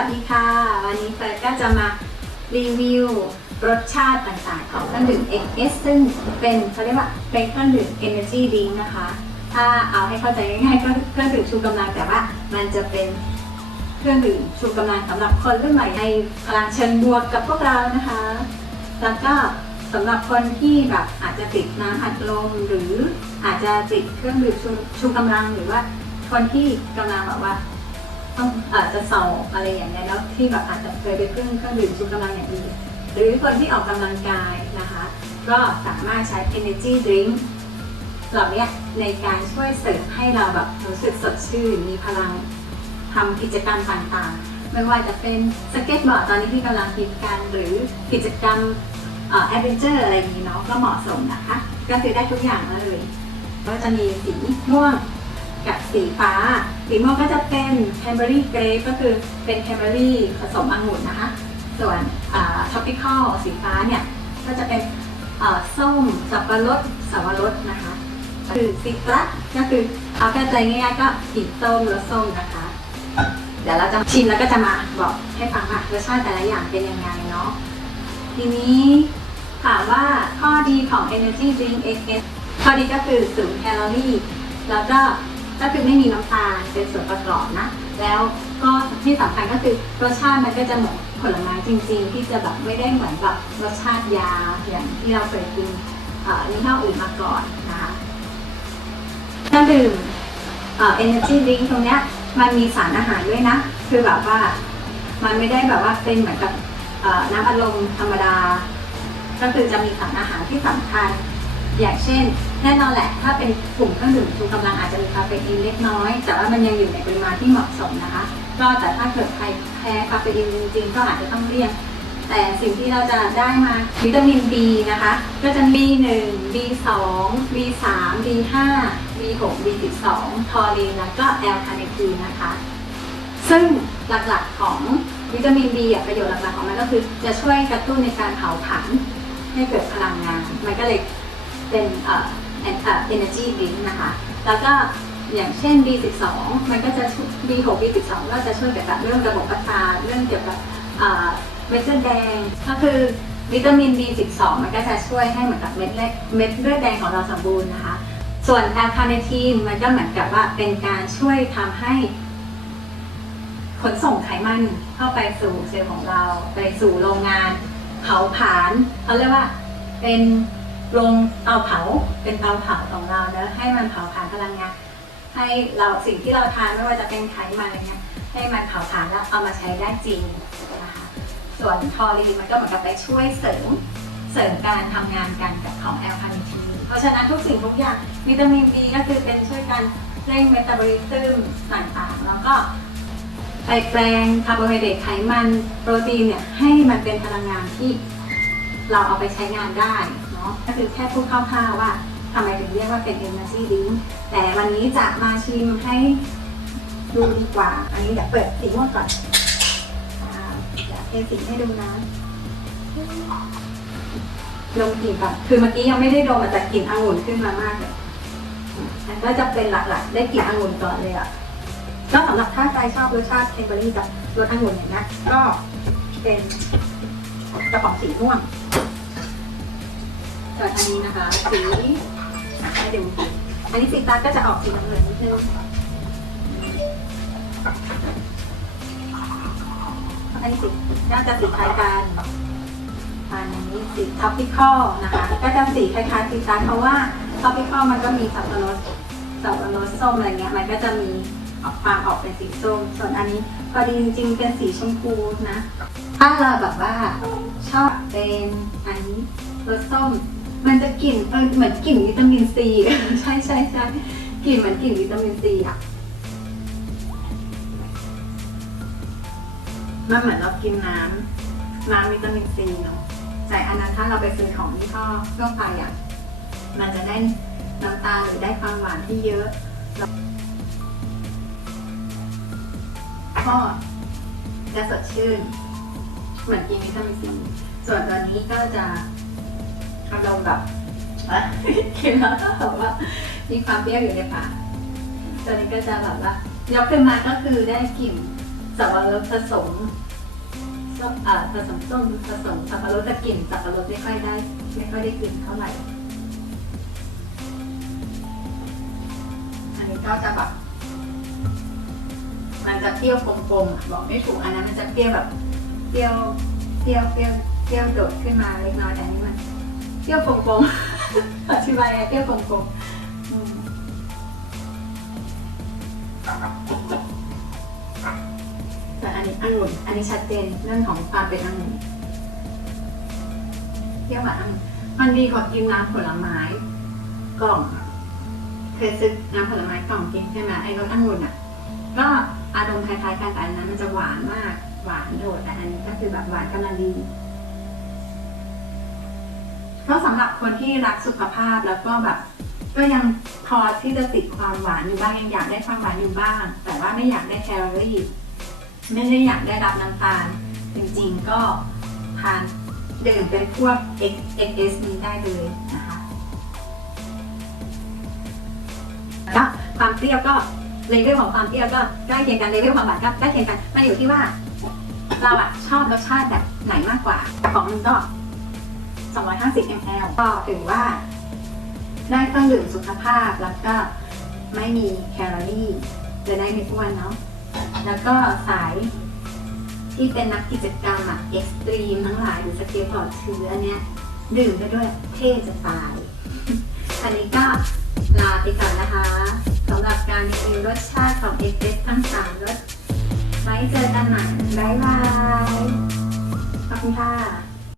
วัสดีค่ะ วันนี้เฟิร์สก็จะมารีวิวรสชาติต่างๆของเครื่องดื่ม XS ซึ่งเป็นเขาเรียกว่าเป็นเครื่องดื่ม Energy Drink นะคะ ถ้าเอาให้เข้าใจง่ายๆก็เครื่องดื่มชูกำลังแต่ว่ามันจะเป็นเครื่องดื่มชูกำลังสำหรับคนรุ่นใหม่ในพลังเชิงบวกกับพวกเรานะคะ แล้วก็สำหรับคนที่แบบอาจจะติดน้ำอัดลมหรืออาจจะติดเครื่องดื่มชูชูกำลังหรือว่าคนที่กำลังแบบว่า ต้องอาจจะสอบอะไรอย่างเงี้ยแล้วที่แบบอาจจะเคยไปเครื่องเครื่องดื่มชูกำลังอย่างอื่นหรือคนที่ออกกำลังกายนะคะ ก็สามารถใช้ energy drink เหล่านี้ในการช่วยเสริมให้เราแบบรู้สึกสดชื่นมีพลังทำกิจกรรมต่างๆ ไม่ว่าจะเป็นสเก็ตบอร์ดตอนนี้ที่กำลังฮิตกันหรือกิจกรรมแอดเวนเจอร์อะไรอย่างนี้เนาะก็เหมาะสมนะคะ ก็คือได้ทุกอย่างเลย ก็จะมีสีม่วง กับสีฟ้า สีม่วงก็จะเป็นแคนเบอรี่เกรปก็คือเป็นแคนเบอรี่ผสมองุ่นนะคะ ส่วนท็อปปิคอลสีฟ้าเนี่ย ก็จะเป็นส้ม สับปะรดสับปะรดนะคะ คือซิตรัสก็คือเอาใจง่ายๆก็สีส้มรสส้มนะคะ เดี๋ยวเราจะชิมแล้วก็จะมาบอกให้ฟังว่ารสชาติแต่ละอย่างเป็นยังไงเนาะ ทีนี้ถามว่าข้อดีของ Energy Drink XS ข้อดีก็คือศูนย์แคลอรี่ แล้วก็ ก็คือไม่มีน้ำตาลเป็นส่วนประกอบนะ แล้วก็ที่สำคัญก็คือรสชาติมันก็จะเหมือนผลไม้จริง ๆ ที่จะแบบไม่ได้เหมือนแบบรสชาติยาอย่างที่เราเคยกินเอ่อยี่ห้ออื่นมาก่อนนะคะเครื่องดื่มเอ่อ energy drink ตรงเนี้ยมันมีสารอาหารด้วยนะ คือแบบว่ามันไม่ได้แบบว่าเป็นเหมือนกับน้ำอัดลมธรรมดา ก็คือจะมีสารอาหารที่สำคัญ อย่างเช่น แน่นอนแหละถ้าเป็นกลุ่มเครื่องดื่มชูกำลังอาจจะมีคาเฟอีนเล็กน้อย แต่ว่ามันยังอยู่ในปริมาณที่เหมาะสมนะคะก็แต่ถ้าเกิดใครแพ้คาเฟอีนจริงๆก็อาจจะต้องเลี่ยงแต่สิ่งที่เราจะได้มาวิตามิน B นะคะ ก็จะ B1 B2 B3 B5 B6 B12 ทอรีนแล้วก็แอลคาเนทีนนะคะ ซึ่งหลักๆของวิตามิน B ประโยชน์หลักๆของมันก็คือจะช่วยกระตุ้นในการเผาผลาญให้เกิดพลังงาน มันก็เลย เป็นเอ่อ en- energy drink นะคะ แล้วก็อย่างเช่น B12 มันก็จะ B6 B12 ก็จะช่วยเกี่ยวกับเรื่องระบบประสาทเรื่องเกี่ยวกับเอ่อเม็ดเลือดแดง ก็คือวิตามิน B12 มันก็จะช่วยให้เหมือนกับเม็ดเลือดเม็ดเลือดแดงของเราสมบูรณ์นะคะ ส่วนแอลคาเนทีนมันก็เหมือนกับว่าเป็นการช่วยทำให้ ขนส่งไขมันเข้าไปสู่เซลล์ของเรา ไปสู่โรงงานเผาผลาญเขาเรียกว่าเป็น โรงเตาเผาเป็นเตาเผาของเราเนอะให้มันเผาผลาญพลังงานให้เราสิ่งที่เราทานไม่ว่าจะเป็นไขมันอะไรเงี้ยให้มันเผาผลาญแล้วเอามาใช้ได้จริงนะคะส่วนทอรีนมันก็เหมือนกับไปช่วยเสริมเสริมการทำงานกันกับของแอลคาเนทีเพราะฉะนั้นทุกสิ่งทุกอย่างวิตามิน B ก็คือเป็นช่วยการเร่งเมตาบอลิซึมต่างๆ แล้วก็ไปแปลงคาร์โบไฮเดรตไขมันโปรตีนเนี่ยให้มันเป็นพลังงานที่เราเอาไปใช้งานได้ เนาะก็คือแค่พูดคร่าวๆว่าทำไมถึงเรียกว่าเป็น energy drink แต่วันนี้จะมาชิมให้ดูดีกว่า อันนี้เดี๋ยวเปิดสีม่วงก่อนอ่าเดี๋ยวเทสีให้ดูนะดมกลิ่นก่อนคือเมื่อกี้ยังไม่ได้ดมแต่กลิ่นองุ่นขึ้นมามากเลยก็จะเป็นหลักๆ ได้กลิ่นองุ่นก่อนเลยอะก็สำหรับถ้าใครชอบรสชาติเคนเบอรี่กับรสองุ่นอย่างนี้ยก็เป็นกระป๋องสีม่วง ส่วนอันนี้นะคะสีให้ดูอันนี้สีตาก็จะออกสีน้ำเงินนิดนึงอันนี้สีน่าจะสีคล้ายกันอันนี้สีท็อปปิคอลนะคะ ก็จะสีคล้ายๆสีตาเพราะว่าท็อปปิคอลมันก็มีสับปะรดสับปะรดส้มอะไรเงี้ยมันก็จะมีออกความออกเป็นสีส้ม ส่วนอันนี้พอดีจริงๆเป็นสีชมพูนะ ถ้าเราแบบว่าชอบเป็นอันนี้รสส้ม มันจะกลิ่นเออเหมือนกลิ่นวิตามินซีใช่ใช่ใช่กลิ่นเหมือนกลิ่นวิตามินซีอะมันเหมือนเรากินน้ำน้ำวิตามินซีเนาะแต่อันนั้นถ้าเราไปซื้อของที่ชอบทั่วไปอะมันจะได้น้ำตาลหรือได้ความหวานที่เยอะก็จะสดชื่น เหมือนกินวิตามินซีส่วนตัวนี้ก็จะ อารมณ์แบบกินแล้วก็แบบว่ามีความเปรี้ยวอยู่ในปากตัวนี้ก็จะแบบว่ายกขึ้นมาก็คือได้กลิ่นสับปะรดผสมส้มอ่อผสมส้มผสมสับปะรดแต่กลิ่นสับปะรดไม่ค่อยได้ ไม่ค่อยได้กลิ่นเท่าไหร่อันนี้ก็จะแบบมันจะเปรี้ยวกลมๆบอกไม่ถูกอันนั้นมันจะเปรี้ยวแบบเปรี้ยวเปรี้ยวเปรี้ยวเปรี้ยวโดดขึ้นมาเล็กน้อยแต่อันนี้มัน เปรี้ยวกลมๆอธิบายไงเปรี้ยวกลมๆอืมแต่อันนี้องุ่นอันนี้ชัดเจนเรื่องของความเป็นองุ่นเปรี้ยวหวานองุ่นมันดีกว่ากินน้ำผลไม้กล่องอะเคยซื้อน้ำผลไม้กล่องกินใช่ไหมไอ้รสองุ่นอะ ก็อารมณ์คล้ายๆกันแต่อันนั้นมันจะหวานมากหวานโดดแต่อันนี้ก็คือแบบหวานกำลังดี ก็สำหรับคนที่รักสุขภาพแล้วก็แบบก็ยังพอที่จะติดความหวานอยู่บ้างยังอยากได้ความหวานอยู่บ้าง แต่ว่าไม่อยากได้แคลอรี่ไม่ได้อยากได้รับน้ำตาล จริงๆก็ทานดื่มเป็นพวก X XS นี้ได้เลยนะคะก็ความเปรี้ยวก็เลเวลของความเปรี้ยวก็ใกล้เคียงกันเลเวลความหวานก็ใกล้เคียงกันมันอยู่ที่ว่า เราอะชอบรสชาติแบบไหนมากกว่าของมันก็ 250 ml ก็ถือว่า ได้เครื่องดื่มสุขภาพแล้วก็ไม่มีแคลอรี่จะได้ไม่อ้วนเนาะแล้วก็สายที่เป็นนักกิจกรรมอะเอ็กซ์ตรีมทั้งหลายหรือสเก็ตบอร์ดคืออันเนี้ยดื่มไปด้วยเท่จะตาย อันนี้ก็ลาไปก่อนนะคะสำหรับการรีวิวรสชาติของเอ็กเทั้งสามรสไว้เจอกันใหม่บ๊ายบายขอบคุณค่ะ